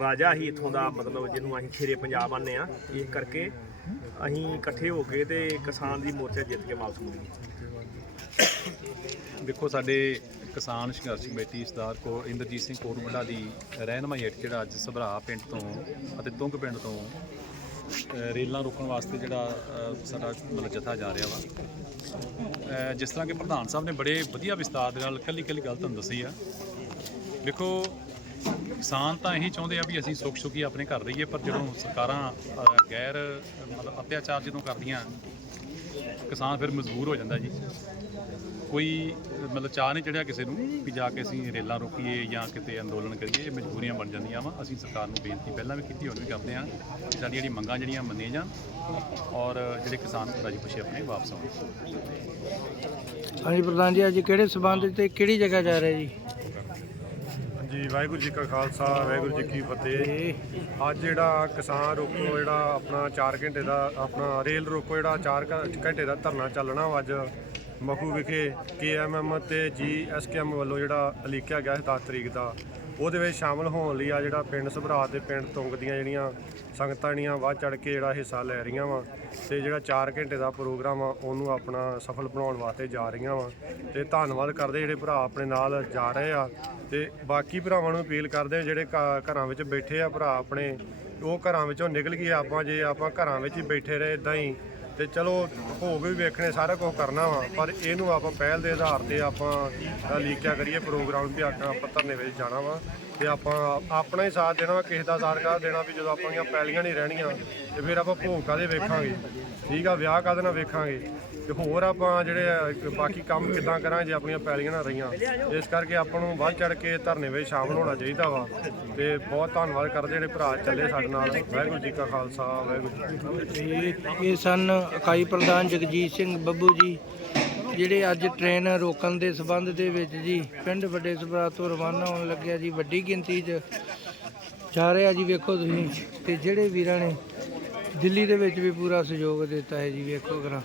ਰਾਜਾ ਹੀ ਇਥੋਂ ਦਾ, ਮਤਲਬ ਜਿਹਨੂੰ ਅਸੀਂ ਖੇਰੇ ਪੰਜਾਬ ਆਨੇ ਆ ਇਹ ਕਰਕੇ ਅਸੀਂ ਇਕੱਠੇ ਹੋ ਕੇ ਤੇ ਕਿਸਾਨ ਦੀ ਮੋਰਚਾ ਜਿੱਤ ਕੇ ਵਾਪਸ ਮੁੜੀਏ ਦੇਖੋ, ਸਾਡੇ ਕਿਸਾਨ ਸੰਘਰਸ਼ ਕਮੇਟੀ ਸਰਦਾਰ ਕੋ ਇੰਦਰਜੀਤ ਸਿੰਘ ਕੋਟਮੰਡਾ ਦੀ ਰਹਿਨਮਾਈ ਹੇਠ ਜਿਹੜਾ ਅੱਜ ਸਭਰਾ ਪਿੰਡ ਤੋਂ ਅਤੇ ਤੁੰਗ ਪਿੰਡ ਤੋਂ ਰੇਲਾਂ ਰੋਕਣ ਵਾਸਤੇ ਜਿਹੜਾ ਸਾਡਾ ਮਤਲਬ ਜਥਾ ਜਾ ਰਿਹਾ ਵਾ। ਜਿਸ ਤਰ੍ਹਾਂ ਕਿ ਪ੍ਰਧਾਨ ਸਾਹਿਬ ਨੇ ਬੜੇ ਵਧੀਆ ਵਿਸਤਾਰ ਦੇ ਨਾਲ ਕੱਲੀ ਕੱਲੀ ਗੱਲ ਤੁਹਾਨੂੰ ਦੱਸੀ ਆ। ਦੇਖੋ, ਕਿਸਾਨ ਤਾਂ ਇਹੀ ਚਾਹੁੰਦੇ ਆ ਵੀ ਅਸੀਂ ਸੁੱਖ ਸੁਖੀ ਆਪਣੇ ਘਰ ਰਹੀਏ, ਪਰ ਜਦੋਂ ਸਰਕਾਰਾਂ ਗੈਰ, ਮਤਲਬ ਅਤਿਆਚਾਰ ਜਦੋਂ ਕਰਦੀਆਂ, ਕਿਸਾਨ ਫਿਰ ਮਜਬੂਰ ਹੋ ਜਾਂਦਾ ਜੀ। ਕੋਈ ਮਤਲਬ ਚਾਹ ਨਹੀਂ ਚੜਿਆ ਕਿਸੇ ਨੂੰ ਵੀ ਜਾ ਕੇ ਅਸੀਂ ਰੇਲਾਂ ਰੋਕੀਏ ਜਾਂ ਕਿਤੇ ਅੰਦੋਲਨ ਕਰੀਏ ਇਹ ਮਜਬੂਰੀਆਂ ਬਣ ਜਾਂਦੀਆਂ ਵਾ। ਅਸੀਂ ਸਰਕਾਰ ਨੂੰ ਬੇਨਤੀ ਪਹਿਲਾਂ ਵੀ ਕੀਤੀ ਹੁਣ ਵੀ ਕਰਦੇ ਹਾਂ ਕਿ ਸਾਡੀਆਂ ਜਿਹੜੀਆਂ ਮੰਗਾਂ ਜਿਹੜੀਆਂ ਮੰਨੀਆਂ ਜਾਣ ਔਰ ਜਿਹੜੇ ਕਿਸਾਨ ਰਾਜੀ ਖੁਸ਼ੀ ਆਪਣੇ ਵਾਪਸ ਆਉਣ। ਹਾਂਜੀ ਪ੍ਰਧਾਨ ਜੀ ਅੱਜ ਕਿਹੜੇ ਸਬੰਧ ਤੇ ਕਿਹੜੀ ਜਗ੍ਹਾ ਜਾ ਰਹੇ ਜੀ? ਜੀ ਵਾਹਿਗੁਰੂ ਜੀ ਕਾ ਖਾਲਸਾ ਵਾਹਿਗੁਰੂ ਜੀ ਕੀ ਫਤਿਹ। ਅੱਜ ਜਿਹੜਾ ਕਿਸਾਨ ਰੋਕੋ ਜਿਹੜਾ ਆਪਣਾ 4 ਘੰਟੇ ਦਾ ਆਪਣਾ ਰੇਲ ਰੋਕੋ ਜਿਹੜਾ 4 ਘੰਟੇ ਦਾ ਧਰਨਾ ਚੱਲਣਾ ਵਾ ਅੱਜ। ਮਖੂ ਵਿਖੇ ਕੇਐਮਐਮ ਤੇ ਜੀਐਸਕੇਐਮ ਵੱਲੋਂ ਜਿਹੜਾ ਅਲੀਕਿਆ ਗਿਆ ਸੀ 10 ਤਰੀਕ ਦਾ, ਉਹਦੇ ਵਿੱਚ ਸ਼ਾਮਲ ਹੋਣ ਲਈ ਆ ਜਿਹੜਾ ਪਿੰਡ ਸਭਰਾ ਤੇ ਪਿੰਡ ਤੁੰਗ ਦੀਆਂ ਜਿਹੜੀਆਂ ਸੰਗਤਾਂ ਜਿਹੜੀਆਂ ਵੱਧ ਚੜ ਕੇ ਜਿਹੜਾ ਹਿੱਸਾ ਲੈ ਰਹੀਆਂ ਵਾ ਤੇ ਜਿਹੜਾ 4 ਘੰਟੇ ਦਾ ਪ੍ਰੋਗਰਾਮ ਆ, ਉਹਨੂੰ ਆਪਣਾ ਸਫਲ ਬਣਾਉਣ ਵਾਸਤੇ ਜਾ ਰਹੀਆਂ ਵਾ ਤੇ ਧੰਨਵਾਦ ਕਰਦੇ ਜਿਹੜੇ ਭਰਾ ਆਪਣੇ ਨਾਲ ਜਾ ਰਹੇ ਆ ਤੇ ਬਾਕੀ ਭਰਾਵਾਂ ਨੂੰ ਅਪੀਲ ਕਰਦੇ ਆ ਜਿਹੜੇ ਘ- ਘਰਾਂ ਵਿੱਚ ਬੈਠੇ ਆ ਭਰਾ ਆਪਣੇ, ਉਹ ਘਰਾਂ ਵਿੱਚੋਂ ਨਿਕਲ ਗਏ, ਆਪਾਂ ਜੇ ਆਪਾਂ ਘਰਾਂ ਵਿੱਚ ਹੀ ਬੈਠੇ ਰਹੇ ਇਦਾਂ ਹੀ ਤੇ ਚਲੋ ਭੋਗ ਵੀ ਵੇਖਣੇ, ਸਾਰਾ ਕੁਝ ਕਰਨਾ ਵਾ, ਪਰ ਇਹਨੂੰ ਆਪਾਂ ਪਹਿਲ ਦੇ ਆਧਾਰ ਤੇ ਆਪਾਂ ਲੀਕਿਆ ਕਰੀਏ ਪ੍ਰੋਗਰਾਮ ਵੀ, ਆਪਾਂ ਆਪਾਂ ਧਰਨੇ ਵਿੱਚ ਜਾਣਾ ਵਾ। ਤੇ ਆਪਾਂ ਆਪਣਾ ਹੀ ਸਾਥ ਦੇਣਾ ਵਾ, ਕਿਸੇ ਦਾ ਸਾਥ ਕਾ ਦੇਣਾ ਵੀ ਜਦੋਂ ਆਪਾਂ ਦੀਆਂ ਪੈਲੀਆਂ ਨਹੀਂ ਰਹਿਣੀਆਂ ਤੇ ਫਿਰ ਆਪਾਂ ਭੋਗ ਕਾਦੇ ਵੇਖਾਂਗੇ? ਠੀਕ ਆ, ਵਿਆਹ ਕਾਦੇ ਨਾਲ ਵੇਖਾਂਗੇ? ਤੇ ਹੋਰ ਆਪਾਂ ਜਿਹੜੇ ਆ ਬਾਕੀ ਕੰਮ ਕਿੱਦਾਂ ਕਰਾਂਗੇ ਜੇ ਆਪਣੀਆਂ ਪੈਲੀਆਂ ਨਾ ਰਹੀਆਂ? ਇਸ ਕਰਕੇ ਆਪਾਂ ਨੂੰ ਵੱਧ ਚੜ ਕੇ ਧਰਨੇ ਵਿੱਚ ਸ਼ਾਮਲ ਹੋਣਾ ਚਾਹੀਦਾ ਵਾ। ਤੇ ਬਹੁਤ ਧੰਨਵਾਦ ਕਰਦੇ ਜਿਹੜੇ ਭਰਾ ਚੱਲੇ ਸਾਡੇ ਨਾਲ। ਵਾਹਿਗੁਰੂ ਜੀ ਕਾ ਖਾਲਸਾ, ਵਾਹਿਗੁਰੂ ਜੀ ਇਹ ਸਨ ਇਕਾਈ ਪ੍ਰਧਾਨ ਜਗਜੀਤ ਸਿੰਘ ਬੱਬੂ ਜੀ। ਜਿਹੜੇ ਅੱਜ ਟ੍ਰੇਨ ਰੋਕਣ ਦੇ ਸਬੰਧ ਦੇ ਵਿੱਚ ਜੀ, ਪਿੰਡ ਵੱਡੇ ਸਭਰਾ ਤੋਂ ਰਵਾਨਾ ਹੋਣ ਲੱਗਿਆ ਜੀ, ਵੱਡੀ ਗਿਣਤੀ 'ਚ ਜਾ ਰਿਹਾ ਜੀ, ਵੇਖੋ ਤੁਸੀਂ, ਤੇ ਜਿਹੜੇ ਵੀਰਾਂ ਨੇ ਦਿੱਲੀ ਦੇ ਵਿੱਚ ਵੀ ਪੂਰਾ ਸਹਿਯੋਗ ਦਿੱਤਾ ਹੈ ਜੀ, ਵੇਖੋ ਕਰਾਂ